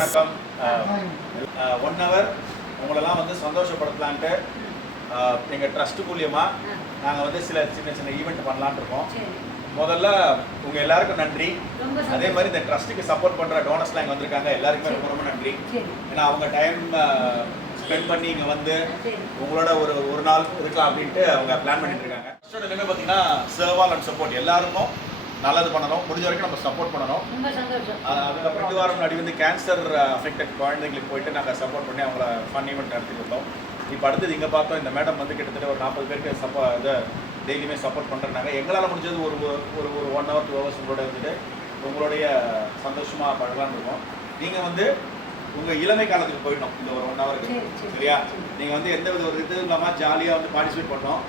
வணக்கம். 1 hour உங்களெல்லாம் வந்து சந்தோஷப்படுத்தலான்ட்டு எங்கள் ட்ரஸ்ட் மூலியமாக நாங்கள் வந்து சில சின்ன ஈவெண்ட் பண்ணலான்னு இருக்கோம். முதல்ல உங்கள் எல்லாருக்கும் நன்றி. அதே மாதிரி இந்த ட்ரஸ்ட்டுக்கு சப்போர்ட் பண்ணுற டோனர்ஸ்லாம் இங்கே வந்திருக்காங்க. எல்லாருக்குமே ரொம்ப நன்றி. ஏன்னா அவங்க டைம் ஸ்பெண்ட் பண்ணி இங்கே வந்து உங்களோட ஒரு நாள் இருக்கலாம் அப்படின்ட்டு அவங்க பிளான் பண்ணிட்டு இருக்காங்க. ட்ரஸ்ட்டோட எல்லாமே பார்த்தீங்கன்னா சர்வால் அண்ட் சப்போர்ட் எல்லாருக்கும் நல்லது பண்ணணும், முடிஞ்ச வரைக்கும் நம்ம சப்போர்ட் பண்ணணும். அதில் 2 வாரம் முன்னாடி வந்து கேன்சர் அஃபெக்டட் குழந்தைங்களுக்கு போயிட்டு நாங்கள் சப்போர்ட் பண்ணி அவங்கள ஃபன் ஈவெண்ட் நடத்திட்டு இருந்தோம். இப்போ அடுத்தது இங்கே பார்த்தோம், இந்த மேடம் வந்து கிட்டத்தட்ட ஒரு 40 பேருக்கு இதை டெய்லியுமே சப்போர்ட் பண்ணுறாங்க. எங்களால் முடிஞ்சது ஒரு 1 hour 2 hours உங்களோட வந்துட்டு உங்களுடைய சந்தோஷமாக பழகலான்னு இருக்கோம். நீங்கள் வந்து உங்கள் இளமை காலத்துக்கு போயிடணும் இந்த ஒரு 1 hour. சரியா? நீங்கள் வந்து எந்த வித ஒரு இது இல்லாமல் ஜாலியாக வந்து பார்ட்டிசிபேட் பண்ணோம்,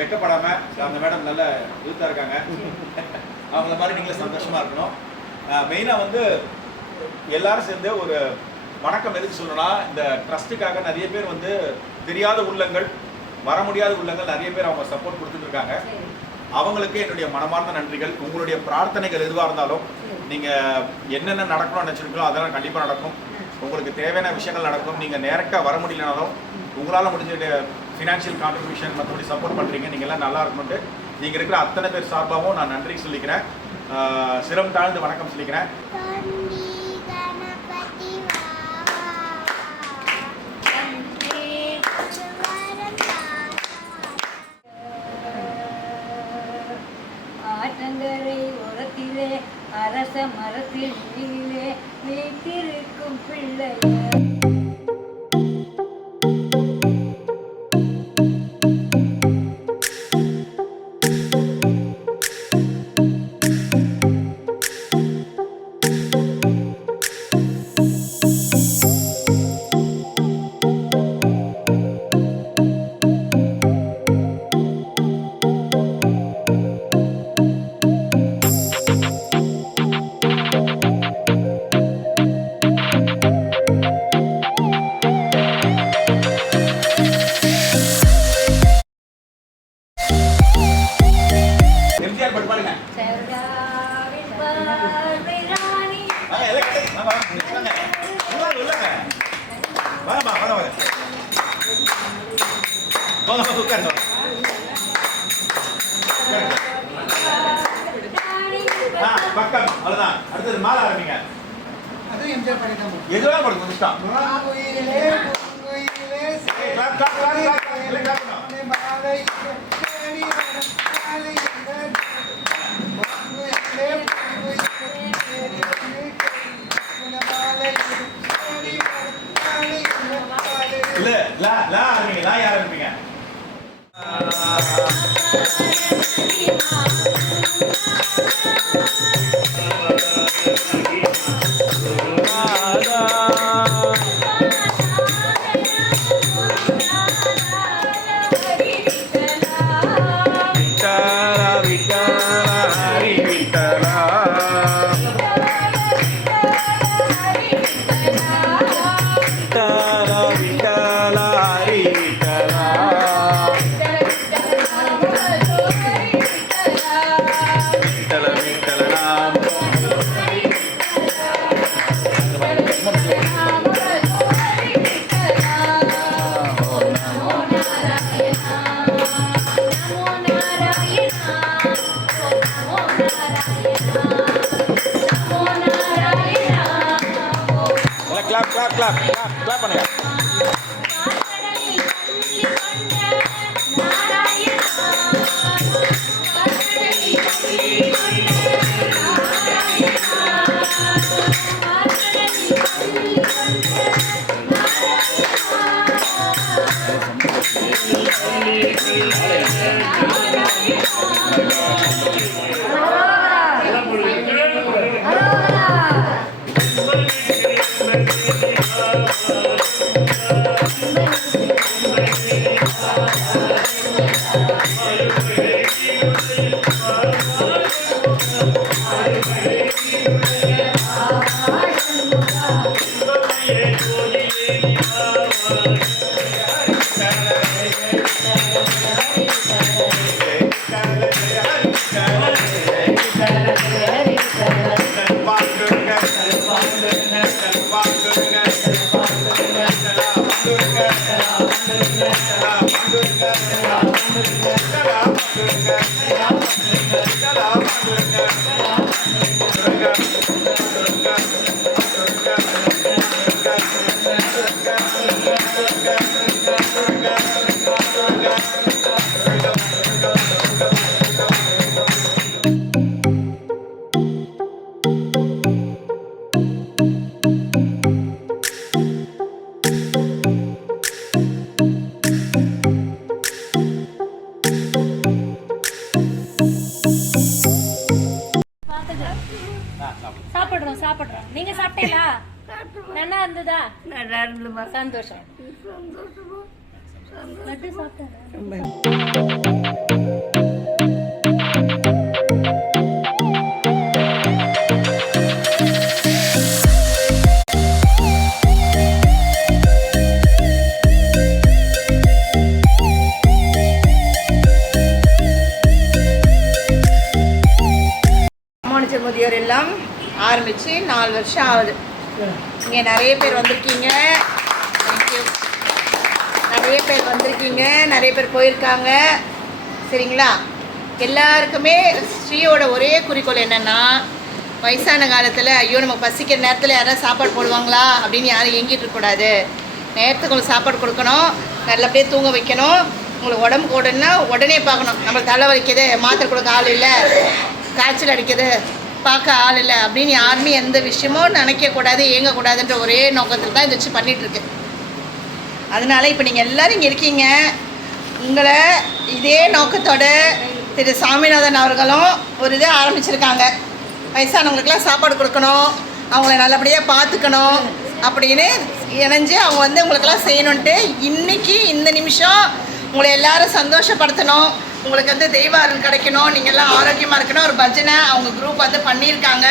வெக்கப்படாமல். அந்த மேடம் நல்ல யூத்தாக இருக்காங்க, அவங்கள மாதிரி நீங்களே சந்தோஷமாக இருக்கணும். மெயினாக வந்து எல்லாரும் சேர்ந்து ஒரு வணக்கம் எதுக்கு சொல்லணும்னா, இந்த ட்ரஸ்ட்டுக்காக நிறைய பேர் வந்து தெரியாத உள்ளங்கள், வர முடியாத உள்ளங்கள் நிறைய பேர் அவங்க சப்போர்ட் கொடுத்துட்டு இருக்காங்க. அவங்களுக்கு என்னுடைய மனமார்ந்த நன்றிகள். உங்களுடைய பிரார்த்தனைகள் எதுவாக இருந்தாலும் நீங்கள் என்னென்ன நடக்கணும்னு நினச்சிருக்கீங்களோ அதெல்லாம் கண்டிப்பாக நடக்கும். உங்களுக்கு தேவையான விஷயங்கள் நடக்கும். நீங்கள் நேரட்டாக வர முடியலனாலும் உங்களால் முடிஞ்ச ஃபினான்ஷியல் கான்ட்ரிபியூஷன் மற்றபடி சப்போர்ட் பண்ணுறீங்க. நீங்கள் எல்லாம் நல்லா இருக்கணும்ட்டு இங்கே இருக்கிற அத்தனை பேர் சார்பாகவும் நான் நன்றி சொல்லிக்கிறேன். சிரம் தாழ்ந்து வணக்கம் சொல்லிக்கிறேன். ஆற்றங்கரை ஓரத்திலே அரச மரத்தில் வீட்டிருக்கும் பிள்ளை பக்கம் அவ்வளோதான். அடுத்தது மாலை ஆரம்பிங்க. எதுவாக படுக்கும் இஷ்டம். இல்லை லா ஆரம்பிங்க. லா ஆரம்பிங்க. Clap பண்ணுங்க. சாப்பிடுறோம் சாப்பிடுறோம். நீங்க சாப்பிட்டீங்களா? நல்லா இருந்ததா? நல்லா இருந்துமா. சந்தோஷம். லட்டு சாப்பிட்டா முதியோர் எல்லாம் ஆரம்பித்து 4 வருஷம் ஆகுது. இங்கே நிறைய பேர் வந்திருக்கீங்க. தேங்க்யூ. நிறைய பேர் வந்திருக்கீங்க, நிறைய பேர் போயிருக்காங்க. சரிங்களா? எல்லாருக்குமே ஸ்ரீயோட ஒரே குறிக்கோள் என்னென்னா, வயசான காலத்தில் ஐயோ நம்ம பசிக்கிற நேரத்தில் யாராவது சாப்பாடு போடுவாங்களா அப்படின்னு யாரும் ஏங்கிட்டு இருக்கக்கூடாது. நேரத்துக்கு உங்களுக்கு சாப்பாடு கொடுக்கணும், நல்லபடியாக தூங்க வைக்கணும். உங்களுக்கு உடம்பு கூடன்னா உடனே பார்க்கணும். நம்மளுக்கு தலை வலிக்குது, மாத்திரை கொடுக்க ஆள் இல்லை, காய்ச்சல் அடிக்குது, பார்க்க ஆள் இல்லை அப்படின்னு யாருமே எந்த விஷயமும் நினைக்கக்கூடாது, இயங்கக்கூடாதுன்ற ஒரே நோக்கத்தில் தான் இதை வச்சு பண்ணிகிட்ருக்கு. அதனால் இப்போ நீங்கள் எல்லோரும் இங்கே இருக்கீங்க. உங்களை இதே நோக்கத்தோடு திரு சாமிநாதன் அவர்களும் ஒரு இதை ஆரம்பிச்சிருக்காங்க. வயசானவங்களுக்கெல்லாம் சாப்பாடு கொடுக்கணும், அவங்கள நல்லபடியாக பார்த்துக்கணும் அப்படின்னு இணைஞ்சு அவங்க வந்து உங்களுக்கெல்லாம் செய்யணுன்ட்டு இன்றைக்கி இந்த நிமிஷம் உங்களை எல்லாரும் சந்தோஷப்படுத்தணும். உங்களுக்கு வந்து தெய்வ அருள் கிடைக்கணும், நீங்கள்லாம் ஆரோக்கியமாக இருக்கணும். ஒரு பஜனை அவங்க குரூப் வந்து பண்ணியிருக்காங்க.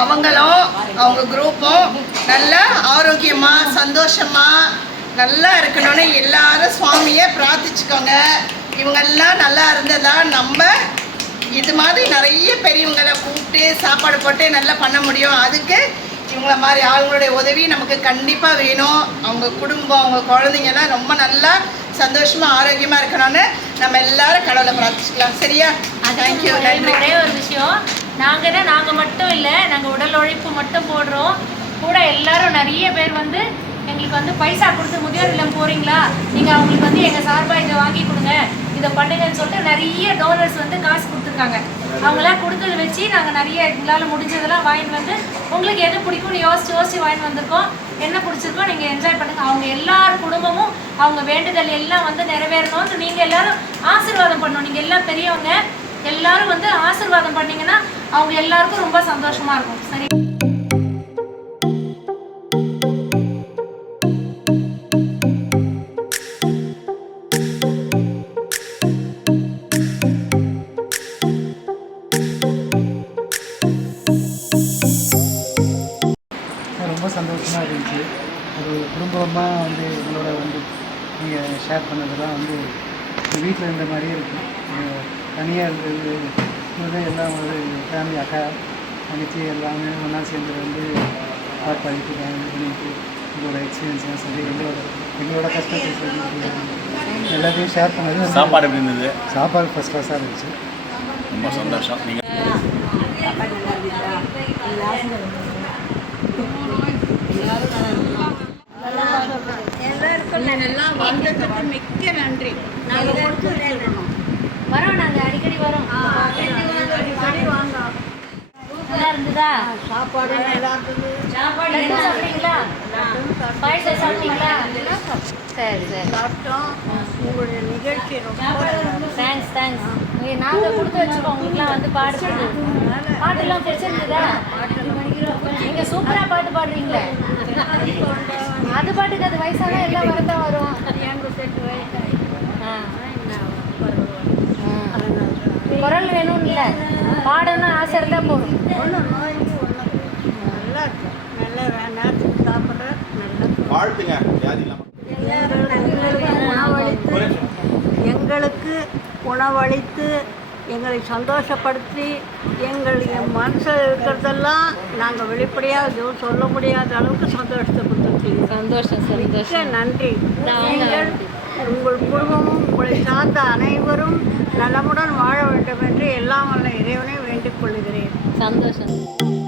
அவங்களும் அவங்க குரூப்பும் நல்லா ஆரோக்கியமாக சந்தோஷமாக நல்லா இருக்கணும்னு எல்லாரும் சுவாமியை பிரார்த்திச்சுக்கோங்க. இவங்கெல்லாம் நல்லா இருந்ததான் நம்ம இது மாதிரி நிறைய பெரியவங்களை கூப்பிட்டு சாப்பாடு போட்டு நல்லா பண்ண முடியும். அதுக்கு இவங்கள மாதிரி ஆளுங்களுடைய உதவி நமக்கு கண்டிப்பாக வேணும். அவங்க குடும்பம், அவங்க குழந்தைங்கலாம் ரொம்ப நல்லா சந்தோஷமாக ஆரோக்கியமாக இருக்கணும்னு நம்ம எல்லாரும் கடவுளை பிரார்த்திச்சுக்கலாம். சரியா? தேங்க்யூ. நன்றி. ஒரே ஒரு விஷயம், நாங்கள் மட்டும் இல்லை, நாங்கள் உடல் உழைப்பு மட்டும் போடுறோம். கூட எல்லாரும் நிறைய பேர் வந்து எங்களுக்கு வந்து பைசா கொடுத்து முதியோர் இல்லம் போகிறீங்களா, நீங்கள் அவங்களுக்கு வந்து எங்கள் சார்பாக இதை வாங்கி கொடுங்க, இதை பண்ணுங்கன்னு சொல்லிட்டு நிறைய டோனர்ஸ் வந்து காசு கொடுத்துருக்காங்க. அவங்களாம் கொடுத்ததை வச்சு நாங்கள் நிறைய எங்களால் முடிஞ்சதெல்லாம் வாங்கிட்டு வந்து உங்களுக்கு எது பிடிக்கும்னு யோசிச்சு வாங்கிட்டு வந்திருக்கோம். என்ன பிடிச்சிருக்கோ நீங்கள் என்ஜாய் பண்ணுங்கள். அவங்க எல்லார் குடும்பமும் அவங்க வேண்டுதல் எல்லாம் வந்து நிறைவேறணும்னு நீங்கள் எல்லாரும் ஆசீர்வாதம் பண்ணணும். நீங்கள் எல்லாம் பெரியவங்க எல்லாரும் வந்து ஆசீர்வாதம் பண்ணிங்கன்னா அவங்க எல்லாருக்கும் ரொம்ப சந்தோஷமாக இருக்கும். சரி? ரொம்ப சந்தோஷமாக இருந்துச்சு. ஒரு குடும்பமாக வந்து எங்களோட வந்து நீங்கள் ஷேர் பண்ணதெல்லாம் வந்து வீட்டில் இருந்த மாதிரியே இருக்கும். தனியாக இருந்தது எல்லாம் ஒரு ஃபேமிலி, அக்கா தங்கச்சி எல்லாமே ஒன்றா சேர்ந்து வந்து பாட்டு பாடிட்டு பண்ணிட்டு உங்களோட எக்ஸ்பீரியன்ஸ்லாம் சொல்லி எங்களோட கஷ்டத்தை சொல்லி எல்லாத்தையும் ஷேர் பண்ணது. சாப்பாடு எப்படி இருந்தது? சாப்பாடு ஃபஸ்ட் கிளாஸாக இருந்துச்சு. ரொம்ப சந்தோஷம். நீங்கள் எல்லாருக்கும் வந்ததுக்கு மிக்க நன்றி. வரோம், நாங்கள் அடிக்கடி வரோம். நல்லா இருந்ததா? சாப்பாடு நல்லா இருந்தது. சாப்பாடு என்ன சாப்பிட்டீங்களா? பாயசம் சாப்பிட்டீங்களா? சரி சரி சாப்பிட்டோம். உங்களுடைய நிகழ்ச்சி ரொம்ப தேங்க்ஸ். நாங்கள் கொடுத்து வச்சுருக்கோம் உங்களுக்குலாம் வந்து பாடுறது. பாட்டுலாம் பிடிச்சிருந்ததா? நீங்கள் சூப்பராக பாட்டு பாடுறீங்களே. அது பாட்டுக்கு அது வயசானா எல்லாம் வரதான் வரும். 88 வயசாகி. குரல் வேணும் இல்லை, பாடணும்னு ஆசை இருந்தால் போதும். ஒன்றும் நோய்க்கு ஒன்றும் நல்லா இருக்கும். நல்லா நேரத்துக்கு சாப்பிட்ற நல்லா வாழ்த்துங்க. வியாதி இல்லாமல் எங்களுக்கு உணவளித்து எங்களை சந்தோஷப்படுத்தி எங்களுடைய மனசில் இருக்கிறதெல்லாம் நாங்கள் வெளிப்படையாக எதுவும் சொல்ல முடியாத அளவுக்கு சந்தோஷத்தை கொடுத்துருக்கீங்க. சந்தோஷம். மிக்க நன்றி. நீங்கள் உங்கள் குடும்பமும் உங்களை சார்ந்த அனைவரும் நலமுடன் வாழ வேண்டும் என்று எல்லாம் வல்ல இறைவனை வேண்டிக் கொள்கிறேன். சந்தோஷம்.